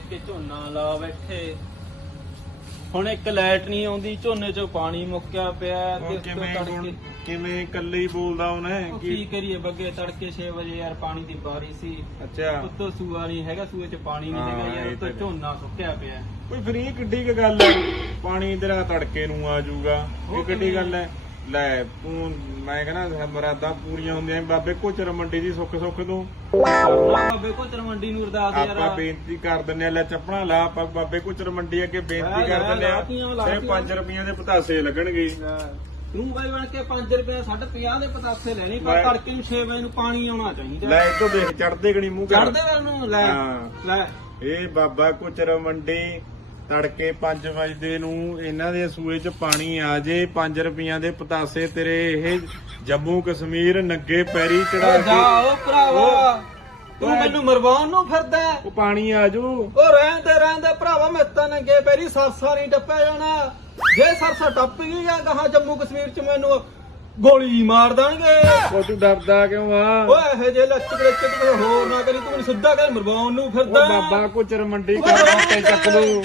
ਝੋਨਾ ਲਾ ਬੈਠੇ ਹੁਣ ਇੱਕ ਲਾਈਟ ਨਹੀਂ ਆਉਂਦੀ ਝੋਨੇ 'ਚੋਂ ਪਾਣੀ ਮੁੱਕਿਆ ਪਿਆ ਤੇ ਕਿਵੇਂ ਹੁਣ ਤੜਕੇ ਕਿਵੇਂ ਇਕੱਲੇ ਹੀ ਬੋਲਦਾ ਉਹਨੇ ਉਹ ਕੀ ਕੀ ਕਰੀਏ ਬੱਗੇ ਤੜਕੇ 6 ਵਜੇ ਯਾਰ ਪਾਣੀ ਦੀ ਬਾਰੀ ਸੀ। ਅੱਛਾ। ਉੱਤੋਂ ਸੂਆ ਨਹੀਂ ਹੈਗਾ ਸੂਏ 'ਚ ਪਾਣੀ ਨਹੀਂ ਹੈਗਾ ਹਾਂ, ਯਾਰ ਇਹ ਉੱਤੋਂ ਝੋਨਾ ਸੁੱਕਿਆ ਪਿਆ। ਕੋਈ ਫਿਰ ਕਿੱਡੀ ਕੁ ਗੱਲ ਹੈ? ਪਾਣੀ ਤੇਰਾ ਤੜਕੇ ਨੂੰ ਆ ਜਾਊਗਾ। ਇਹ ਕਿੱਡੀ? ਗੱਲ ਹੈ? ਲੈ ਤੂੰ ਮੈਂ ਕਹਿੰਦਾ ਮਰਾਦਾਂ ਪੂਰੀਆਂ ਹੁੰਦੀਆਂ ਬਾਬੇ ਕੋਚਰ ਮੰਡੀ ਦੀ ਸੁੱਖ ਸੁੱਖ ਤੋਂ। ਬਾਬੇ ਕੋ ਮੰਡੀ ਨੂੰ ਅਰਦਾਸ ਯਾਰ। ਆਪਾਂ ਬੇਨਤੀ ਕਰ ਦਿੰਨੇ ਆ ਲੈ ਚੱਪਣਾ ਲਾ ਆਪਾਂ ਬਾਬੇ ਕੋਚਰ ਮੰਡੀ ਅੱਗੇ ਬੇਨਤੀ ਕਰ ਦਿੰਨੇ ਆ। ਇਹ ਲਾਤੀਆਂ। 5 ਰੁਪਈਆਂ ਦੇ ਪਤਾਸੇ ਲੱਗਣਗੇ। ਤੂੰ ਬਾਈ ਬਣ ਕੇ 5 ਰੁਪਏ 50 ਦੇ ਪਤਾਸੇ ਲੈਣੀ ਪਰ ਮੈਂ- ਤੜਕੇ ਨੂੰ 6 ਵਜੇ ਨੂੰ ਪਾਣੀ ਆਉਣਾ ਚਾਹੀਦਾ। ਲੈ ਇੱਥੋਂ ਦੇਖ ਚੜਦੇ ਗਣੀ ਮੂੰਹ ਕਰ ਚੜਦੇ ਵੱਲ ਨੂੰ ਲੈ ਹਾਂ। ਲੈ। ਇਹ ਬਾਬਾ ਕੋਚਰ ਮੰਡੀ ਤੜਕੇ 5 ਵਜੇ ਨੂੰ ਇਹਨਾਂ ਦੇ ਸੂਏ 'ਚ ਪਾਣੀ ਆ ਜੇ 5 ਰੁਪਈਆਂ ਦੇ ਪਤਾਸੇ ਤੇਰੇ ਇਹ ਜੰਮੂ ਕਸ਼ਮੀਰ ਨੱਗੇ ਪੈਰੀ ਚੜਾ ਓ ਜਾ ਕੇ ਓ ਭਰਾਵਾ। ਤੂੰ। ਮੈਨੂੰ ਮਰਵਾਉਣ ਨੂੰ ਫਿਰਦਾ ਹੈ? ਉਹ ਪਾਣੀ ਆ ਜੂ ਓ ਰਹਿੰਦੇ ਰਹਿੰਦੇ ਭਰਾਵਾ ਮੈਂ ਤਾਂ ਨੰਗੇ ਪੈਰੀ ਸਰਸਾ ਨਹੀਂ ਟੱਪਿਆ ਜਾਣਾ। ਜੇ ਸਰਸਾ ਟੱਪ ਗਈ ਜਾਂ ਗਾਹਾਂ ਜੰਮੂ ਕਸ਼ਮੀਰ ਚ ਮੈਨੂੰ ਗੋਲੀ ਮਾਰ ਦੇਣਗੇ। ਉਹ ਤੂੰ ਡਰਦਾ ਕਿਉਂ ਆ? ਓਏ ਇਹ ਜੇ ਲੱਚਕ ਲੱਚਕ ਹੋਰ ਨਾ ਕਰੀ ਤੂੰ ਮੈਨੂੰ ਸਿੱਧਾ ਕਹਿ ਮਰਵਾਉਣ ਨੂੰ ਉਹ ਫਿਰਦਾ ਬਾਬਾ ਕੋਚਰ ਮੰਡੀ ਕਰ ਤੇ ਚੱਕ ਲੂ